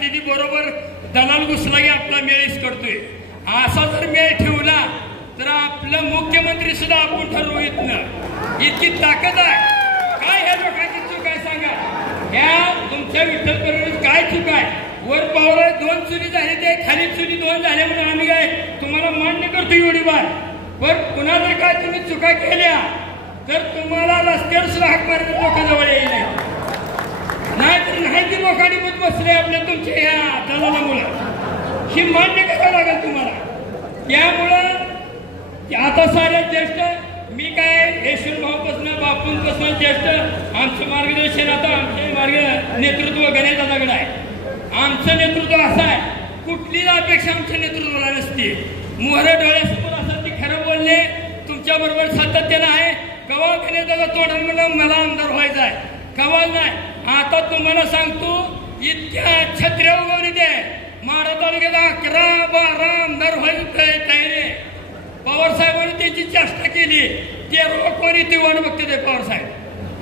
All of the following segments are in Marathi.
घातलेली बरोबर दलाल घुसला की आपला मेळीच करतोय. असा जर मेळ ठेवला तर आपलं मुख्यमंत्री सुद्धा आपण ठरवू इथनं. इतकी ताकद आहे. काय ह्या लोकांची चूक आहे सांगा. ह्या तुमच्या विठ्ठल काय चूक आहे. वर पावला 2 चुनी झाली ते खाली चुनी 2 झाल्या म्हणून आम्ही काय तुम्हाला मान्य करतो एवढी बार. पण कुणाला काय तुम्ही चुका केल्या तर तुम्हाला रस्त्यावर सुद्धा हाक मारत लोकांजवळ येईल नाहीतर नाही ती लोकांनी पण बसले आपल्या तुमच्या ह्या दलालामुळं. ही मान्य करावं लागेल तुम्हाला. त्यामुळं आता सारे ज्येष्ठ मी काय यशवंत भाऊपासून बापूंपासून ज्येष्ठ आमचं मार्गदर्शन आता आमचे नेतृत्व गणेश दादाकडे आहे. आमचं नेतृत्व असं आहे कुठलीच अपेक्षा आमच्या नेतृत्वाला नसते. मोहर डोळ्यासमोर असं ती खरं बोलले तुमच्या बरोबर सातत्यानं आहे. कवा गणेश दादा तोडून म्हणून मला आमदार व्हायचा आहे कवा नाही. आता तुम्हाला सांगतो इतक्या छत्र्या उगवली ते माढा तालुक्यात 11-12 आमदार व्हायची तयारी. पवार साहेबांनी त्याची चेष्टा केली. ते कोणी ती वाट बघते ते पवार साहेब.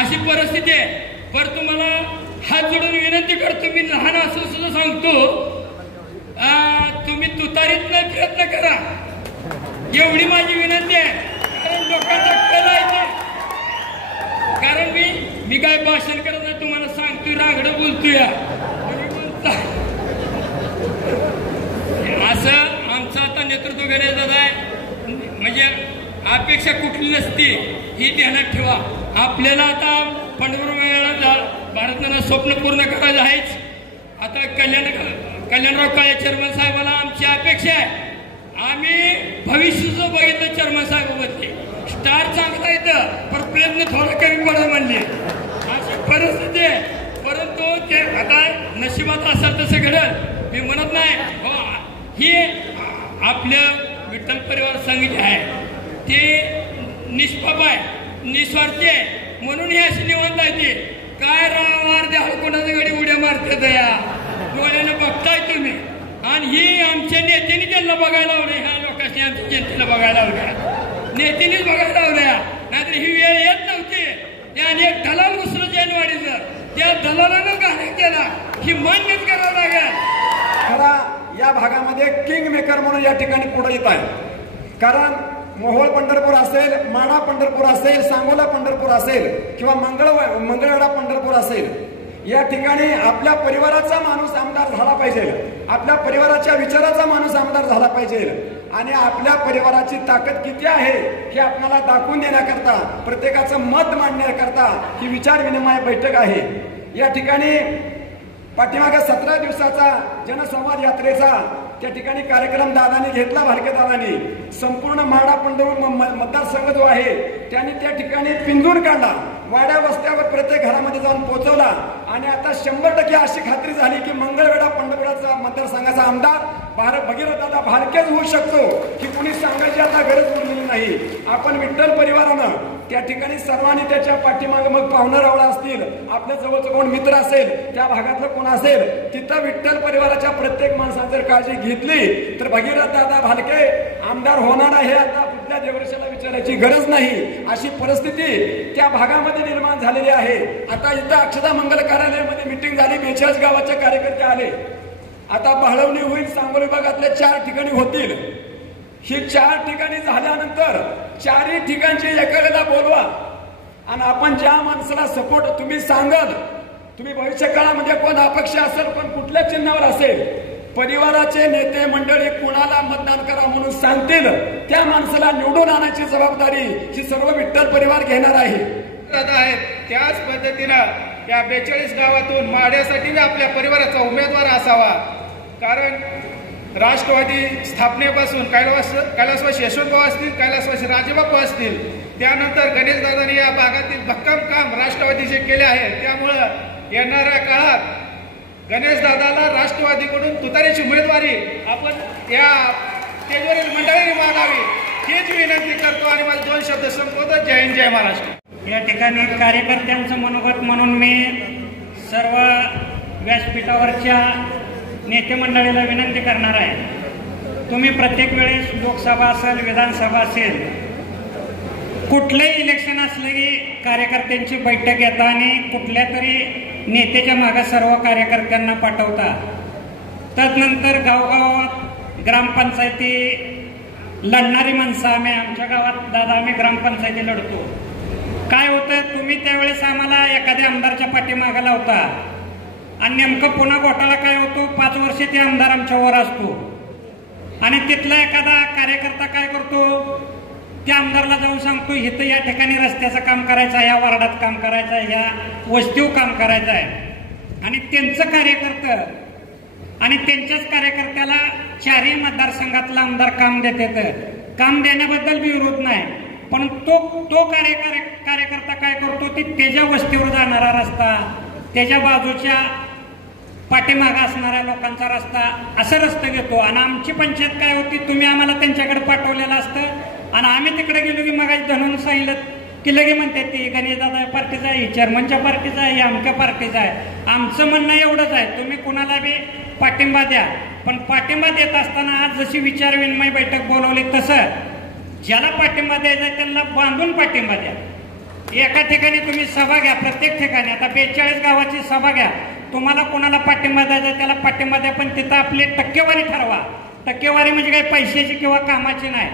अशी परिस्थिती आहे. पर तुम्हाला हात जोडून विनंती करतो. मी लहान असून सुद्धा सांगतो तुम्ही तुतारीतनं प्रयत्न करा एवढी माझी विनंती आहे. कारण लोकांचा कल आहे. कारण मी काय भाषण करत नाही तुम्हाला सांगतोय रांगडं बोलतोय. असं आमचं आता नेतृत्व गणेश दादा आहे. म्हणजे अपेक्षा कुठली नसती ही ध्यानात ठेवा. आपल्याला आता पंढरपूर मेळ्याला भारतानं स्वप्न पूर्ण करायचं आहेच. आता कल्याणराव काळे चेअरमन साहेबाला आमची अपेक्षा आहे. आम्ही भविष्याचं बघितलं चेअरमन साहेबाबद्दल स्टार चांगला येतं पण प्रयत्न थोडा कमी पडा म्हणले अशी परिस्थिती आहे. परंतु ते आता नशिबात असेल तसं घडल मी म्हणत नाही. ही आपलं विठ्ठल परिवार संघ जे आहे ते निष्पाप आहे निस्वार्थी आहे म्हणून ही अशी निवडणूक आहे. काय रावार द्या कोणाच्या घडी उड्या मारते दया डोळ्याने बघताय तुम्ही. आणि ही आमच्या नेत्यांनी त्यांना बघायला लावले. ह्या लोकांनी आमच्या जनतेला बघायला लावल्या नेत्यांनीच बघायला लावल्या. नाहीतर ही वेळ येत नव्हती. त्याने एक दलाल घुसलं जानेवारीचं त्या दलालानं घालून केला ही मान्यच करावं लागेल. खरा या भागामध्ये किंग मेकर म्हणून या ठिकाणी पुढे येत आहे. कारण मोहोळ पंढरपूर असेल माढा पंढरपूर असेल सांगोला पंढरपूर असेल किंवा मंगळवेढा पंढरपूर असेल या ठिकाणी आपल्या परिवाराचा माणूस आमदार झाला पाहिजे. आपल्या परिवाराच्या विचाराचा माणूस आमदार झाला पाहिजे. आणि आपल्या परिवाराची ताकद किती आहे हे आपल्याला दाखवून देण्याकरता प्रत्येकाचं मत मांडण्याकरता ही विचार विनिमय बैठक आहे. या ठिकाणी पाठीमागे 17 दिवसाचा जनसंवाद यात्रेचा त्या ठिकाणी कार्यक्रम दादांनी घेतला. भालके दादांनी संपूर्ण माढा पंढरपूर मतदारसंघ जो आहे त्यांनी त्या ठिकाणी पिंजून काढला. वाड्या वस्त्यावर प्रत्येक घरामध्ये जाऊन पोहोचवला. आणि आता 100% अशी खात्री झाली की मंगळवेढा पंढरपुराचा मतदारसंघाचा आमदार भगीरथदादा भालकेच होऊ शकतो की कुणी सांगायची आता गरज उरलेली नाही. आपण विठ्ठल परिवारानं त्या ठिकाणी सर्वांनी त्याच्या पाठीमागे मग पाहुणा रावळा असतील आपल्या जवळचं कोण मित्र असेल त्या भागातलं कोण असेल तिथं विठ्ठल परिवाराच्या प्रत्येक माणसाने जर काळजी घेतली तर भगीरथदादा भालके आमदार होणार आहे. आता कुठल्या देवरेशाला विचारायची गरज नाही अशी परिस्थिती त्या भागामध्ये निर्माण झालेली आहे. आता इथं अक्षता मंगल कार्यालयामध्ये मिटिंग झाली. 42 गावाचे कार्यकर्ते आले. आता बहळवणी होईल. सांगोला विभागातल्या 4 ठिकाणी होतील. ही 4 ठिकाणी झाल्यानंतर 4ही ठिकाणची एकाला बोलवा आणि आपण ज्या माणसाला सपोर्ट तुम्ही सांगाल तुम्ही भविष्य काळामध्ये कोण अपक्ष असेल पण कुठल्या चिन्हावर असेल परिवाराचे नेते मंडळी कुणाला मतदान करा म्हणून सांगतील त्या माणसाला निवडून आणायची जबाबदारी ही सर्व विठ्ठल परिवार घेणार आहे. त्याच पद्धतीनं त्या 42 गावातून माढ्यासाठी आपल्या परिवाराचा उमेदवार असावा. कारण राष्ट्रवादी स्थापनेपासून कैलासवासी यशवंतभाऊ असतील कैलासवासी राजेबापू असतील त्यानंतर गणेशदादांनी या भागातील भक्कम काम राष्ट्रवादीचे केले आहे. त्यामुळं येणाऱ्या काळात गणेशदादाला राष्ट्रवादीकडून तुतारीची उमेदवारी आपण या स्टेजवरील मंडळींनी मागावी हीच विनंती करतो आणि माझे 2 शब्द संपवतो. जय हिंद जय महाराष्ट्र. या ठिकाणी कार्यकर्त्यांचं मनोगत म्हणून मी सर्व व्यासपीठावरच्या नेते मंडळीला विनंती करणार आहे. तुम्ही प्रत्येक वेळेस लोकसभा असेल विधानसभा असेल कुठलंही इलेक्शन असलं की कार्यकर्त्यांची बैठक घेता आणि कुठल्या तरी नेत्याच्या मागे सर्व कार्यकर्त्यांना पाठवता. तदनंतर गावगावात ग्रामपंचायती लढणारी माणसं आम्ही, आमच्या गावात दादा आम्ही ग्रामपंचायती लढतो. काय होतं, तुम्ही त्यावेळेस आम्हाला एखाद्या आमदारच्या पाठीमागे लावता आणि नेमकं पुन्हा घोटाळा काय होतो, 5 वर्षे ते आमदार आमच्यावर असतो आणि तिथला एखादा कार्यकर्ता काय करतो, त्या आमदारला जाऊन सांगतो इथं या ठिकाणी रस्त्याचं काम करायचं आहे, या वार्डात काम करायचं आहे, या वस्तीवर काम करायचं आहे. आणि त्यांचं कार्यकर्तं आणि त्यांच्याच कार्यकर्त्याला 4ही मतदारसंघातला आमदार काम देते. काम देण्याबद्दल बी विरोध नाही, पण तो कार्यकर्ता काय करतो, ती त्याच्या वस्तीवर जाणारा रस्ता, त्याच्या बाजूच्या पाठीमागा असणाऱ्या लोकांचा रस्ता, असं रस्ता घेतो. आणि आमची पंचायत काय होती, तुम्ही आम्हाला त्यांच्याकडे पाठवलेलं असतं आणि आम्ही तिकडे गेलो की मग धनून सांगितलं की लगे म्हणते ती गणेशदादा पार्टीचा आहे, चेअरमनच्या पार्टीचा आहे, अमक्या पार्टीचा आहे. आमचं म्हणणं एवढंच आहे, तुम्ही कुणाला बी पाठिंबा द्या, पण पाठिंबा देत असताना आज जशी विचार विनिमय बैठक बोलवली तसं ज्याला पाठिंबा द्यायचा त्यांना बांधून पाठिंबा द्या. एका ठिकाणी तुम्ही सभा घ्या, प्रत्येक ठिकाणी आता 42 गावाची सभा घ्या, तुम्हाला कोणाला पाठिंबा द्यायचा त्याला पाठिंबा द्या, पण तिथं आपली टक्केवारी ठरवा. टक्केवारी म्हणजे काही पैशाची किंवा कामाची नाही.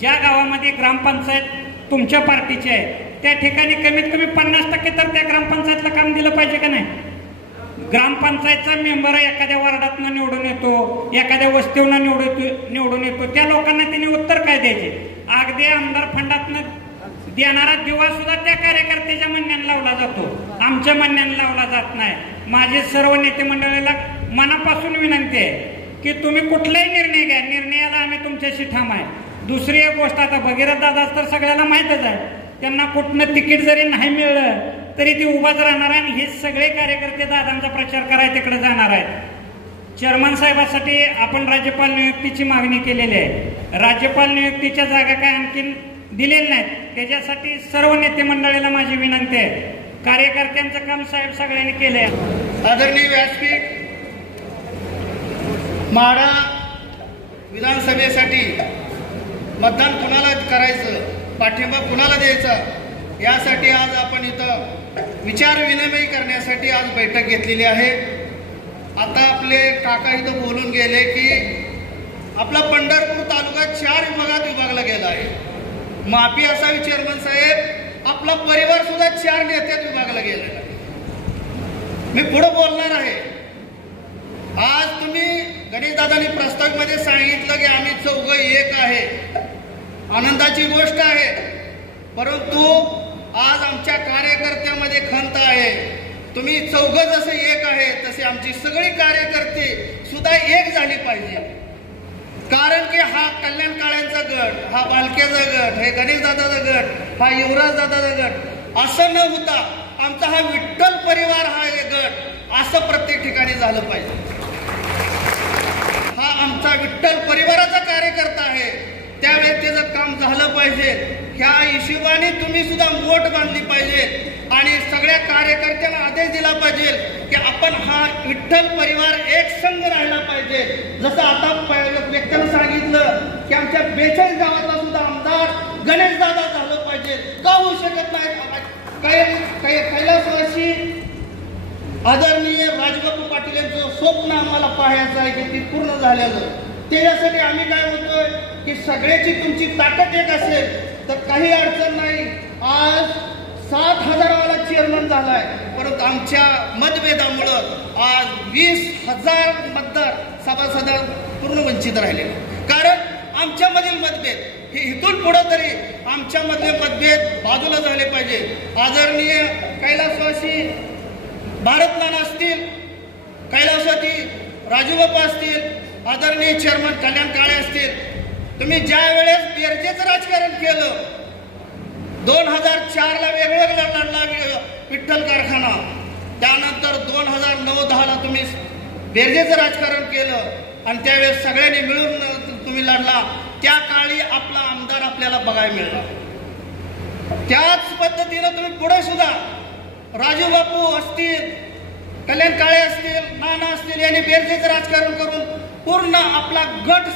ज्या गावामध्ये ग्रामपंचायत तुमच्या पार्टीची आहे त्या ठिकाणी कमीत कमी 50% तर त्या ग्रामपंचायतला काम दिलं पाहिजे का नाही. ग्रामपंचायतचा मेंबर एखाद्या वार्डातनं निवडून येतो, एखाद्या वस्तीवरून निवडून येतो, त्या लोकांना त्यांनी उत्तर काय द्यायचे. अगदी आमदार फंडातनं देणारा दिवा सुद्धा त्या कार्यकर्त्याच्या म्हणण्याने लावला जातो, आमच्या म्हणण्याने लावला जात नाही. माझे सर्व नेते मंडळीला मनापासून विनंती आहे की तुम्ही कुठलाही निर्णय घ्या, निर्णयाला आम्ही तुमच्याशी ठाम आहे. दुसरी एक गोष्ट, आता भगीरथ दादा तर सगळ्याला माहीतच आहे, त्यांना कुठनं तिकीट जरी नाही मिळलं तरी ते उभाच राहणार आहे आणि हे सगळे कार्यकर्ते दादांचा प्रचार करायला तिकडे जाणार आहेत. चेअरमन साहेबांसाठी आपण राज्यपाल नियुक्तीची मागणी केलेली आहे. राज्यपाल नियुक्तीच्या जागा काय आणखीन दिलेल्या नाहीत, त्याच्यासाठी सर्व नेते मंडळीला माझी विनंती आहे. कार्यकर्त्यांचं काम साहेब सगळ्यांनी केले आहे. आदरणीय व्यासपीठ, माढा विधानसभेसाठी मतदान कुणाला करायचं, पाठिंबा कुणाला द्यायचा, यासाठी आज आपण इथं विचार विनिमय करण्यासाठी आज बैठक घेतलेली आहे. आता आपले काका इथं बोलून गेले की आपला पंढरपूर तालुका 4 विभागात विभागला गेला आहे. माफी असावी चेअरमन साहेब, आपला परिवार सुद्धा 4 नेत्यात विभागला गेलेला आहे. मी पुढे बोलणार आहे. आज तुम्ही गणेशदादांनी प्रस्तावमध्ये सांगितलं की आम्ही 4 एक आहे, आनंदाची गोष्ट आहे. परंतु आज आमच्या कार्यकर्त्यामध्ये खंत आहे. तुम्ही 4 जसं एक आहे तसे आमची सगळी कार्यकर्ते सुद्धा एक झाली पाहिजे. कारण की हा कल्याण काळ्यांचा गट, हा बालकेचा गट, हे गणेशदादाचा गट, हा युवराज दादाचा गट असं न होता आमचा हा विठ्ठल परिवार हा गट असं प्रत्येक ठिकाणी झालं पाहिजे. हा आमचा विठ्ठल परिवाराचा कार्यकर्ता आहे, त्यावेळेस त्याचं काम झालं पाहिजे. ह्या हिशोबाने तुम्ही सुद्धा मोठ बांधली पाहिजे आणि सगळ्या कार्यकर्त्यांना आदेश दिला पाहिजे की आपण हा विठ्ठल परिवार एक संघ राहिला पाहिजे. जसं आता व्यक्तीनं सांगितलं की आमच्या 42 गावातला सुद्धा आमदार गणेशदादा झालं पाहिजे. का होऊ शकत नाही? कैलासवासी आदरणीय राजबापू पाटील यांचं स्वप्न आम्हाला पाहायचं आहे की ती पूर्ण झालेलं. त्याच्यासाठी आम्ही काय म्हणतोय की सगळ्याची तुमची ताकद एक असेल तर काही अडचण नाही. आज 7,000वाला चेअरमन झालाय, परंतु आमच्या मतभेदामुळं आज 20,000 मतदार सभासद पूर्ण वंचित राहिले. कारण आमच्यामधील मतभेद हे इथून पुढे तरी आमच्यामधले मतभेद बाजूला झाले पाहिजे. आदरणीय कैलासवासी भारतनाना असतील, कैलासवासी राजूबापा असतील, आदरणीय चेअरमन कल्याण काळे असतील, तुम्ही ज्या वेळेस बेरजेचं राजकारण केलं, 2004ला वेगवेगळा लढला विठ्ठल कारखाना, त्यानंतर 2009-10ला तुम्ही बेरजेचं राजकारण केलं आणि त्यावेळेस सगळ्यांनी मिळून तुम्ही लढला. त्या काळी आपला आमदार आपल्याला बघायला मिळाला. त्याच पद्धतीनं तुम्ही पुढे सुद्धा राजूबापू असतील, कल्याण काळे असतील, नाना असतील, यांनी बेरजेचं राजकारण करून पूर्ण आपला गट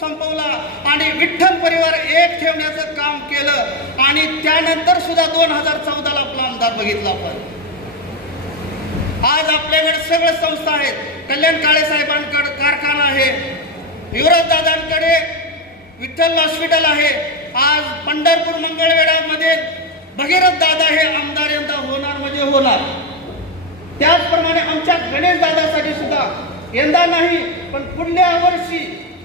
संपवला आणि विठ्ठल परिवार एक ठेवण्याचं काम केलं. आणि त्यानंतर सुद्धा 2014ला आपला आमदार बघितला. आपण आज आपल्याकडे सगळ्या संस्था आहेत. कल्याण काळे साहेबांकडे कारखाना आहे. युवराज दादांकडे विठ्ठल हॉस्पिटल आहे. आज पंढरपूर मंगळवेढ्यामध्ये भगीरथ दादा हे आमदार यंदा होणार म्हणजे होणार. त्याचप्रमाणे आमच्या गणेश दादासाठी सुद्धा यंदा नाही पण पुढल्या वर्षी,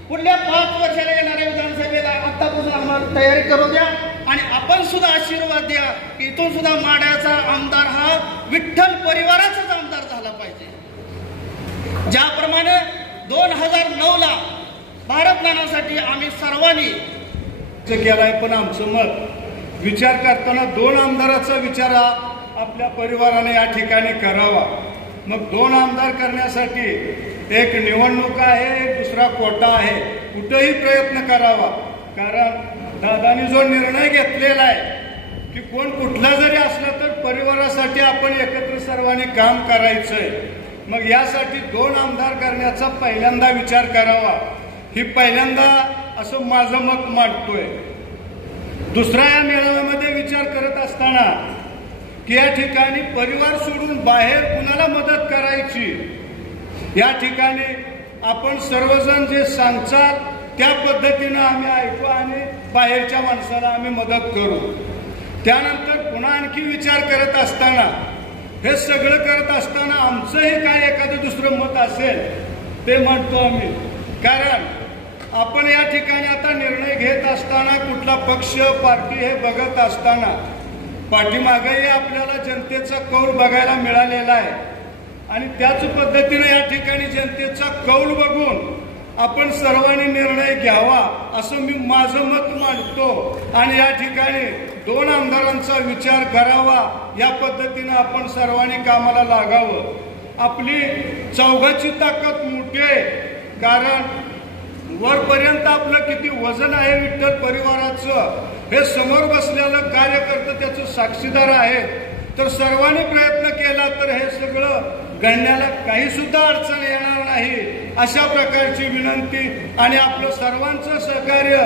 पुढल्या 5 वर्षाला येणाऱ्या विधानसभेला आतापासून आम्हाला तयारी करू द्या आणि आपण सुद्धा आशीर्वाद द्या. इथून सुद्धा माड्याचा आमदार हा विठ्ठल परिवाराचाच आमदार झाला पाहिजे. ज्याप्रमाणे 2009ला भारत नानासाठी आम्ही सर्वांनी केलाय, पण आमचं मत विचार करताना 2 आमदाराचा विचार आपल्या परिवाराने या ठिकाणी करावा. मग 2 आमदार करण्यासाठी एक निवडणूक आहे, एक दुसरा कोटा आहे. कुठेही प्रयत्न करावा. कारण दादानी जो निर्णय घेतलेला आहे की कोण कुठला जरी असला तर परिवारासाठी आपण एकत्र सर्वांनी काम करायचंय. मग यासाठी 2 आमदार करण्याचा पहिल्यांदा विचार करावा. ही पहिल्यांदा असं माझं मत मांडतोय. दुसरा या मेळाव्यामध्ये विचार करत असताना की या ठिकाणी परिवार सोडून बाहेर कुणाला मदत करायची, या ठिकाणी आपण सर्वजण जे सांगचाल त्या पद्धतीनं आम्ही ऐकू आणि बाहेरच्या माणसाला आम्ही मदत करू. त्यानंतर पुन्हा आणखी विचार करत असताना, हे सगळं करत असताना आमचंही काय एखादं दुसरं मत असेल ते म्हणतो आम्ही. कारण आपण या ठिकाणी आता निर्णय घेत असताना कुठला पक्ष पार्टी हे बघत असताना पाठीमागेही आपल्याला जनतेचा कौल बघायला मिळालेला आहे आणि त्याच पद्धतीने या ठिकाणी जनतेचा कौल बघून आपण सर्वांनी निर्णय घ्यावा असं मी माझं मत मांडतो. आणि या ठिकाणी 2 आमदारांचा विचार करावा. या पद्धतीनं आपण सर्वांनी कामाला लागावं. आपली चौघाची ताकद मोठी आहे. कारण वरपर्यंत आपलं किती वजन आहे विठ्ठल परिवाराचं हे समोर बसलेलं कार्यकर्ते त्याचं साक्षीदार आहे. तर सर्वांनी प्रयत्न केला तर हे सगळं घडण्याला काही सुद्धा अडचण येणार नाही. अशा प्रकारची विनंती आणि आपलं सर्वांचं सहकार्य